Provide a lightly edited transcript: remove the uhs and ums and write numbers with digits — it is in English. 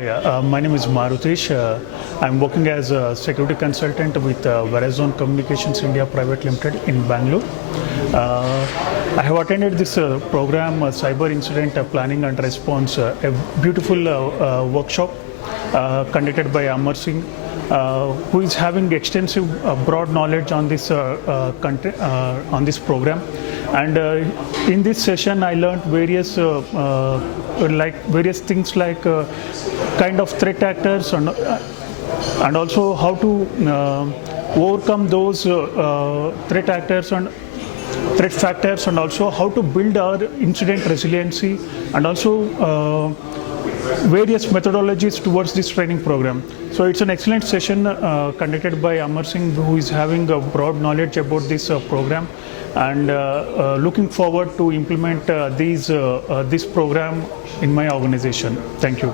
Yeah, my name is Maruthish. I'm working as a security consultant with Verizon Communications India Private Limited in Bangalore. I have attended this program, Cyber Incident Planning and Response, a beautiful workshop conducted by Amar Singh, who is having extensive broad knowledge on this on this program. And in this session, I learned various various things like kind of threat actors and also how to overcome those threat actors and threat factors, and also how to build our incident resiliency, and also various methodologies towards this training program. So it's an excellent session conducted by Amar Singh, who is having a broad knowledge about this program, and looking forward to implement this program in my organization. Thank you.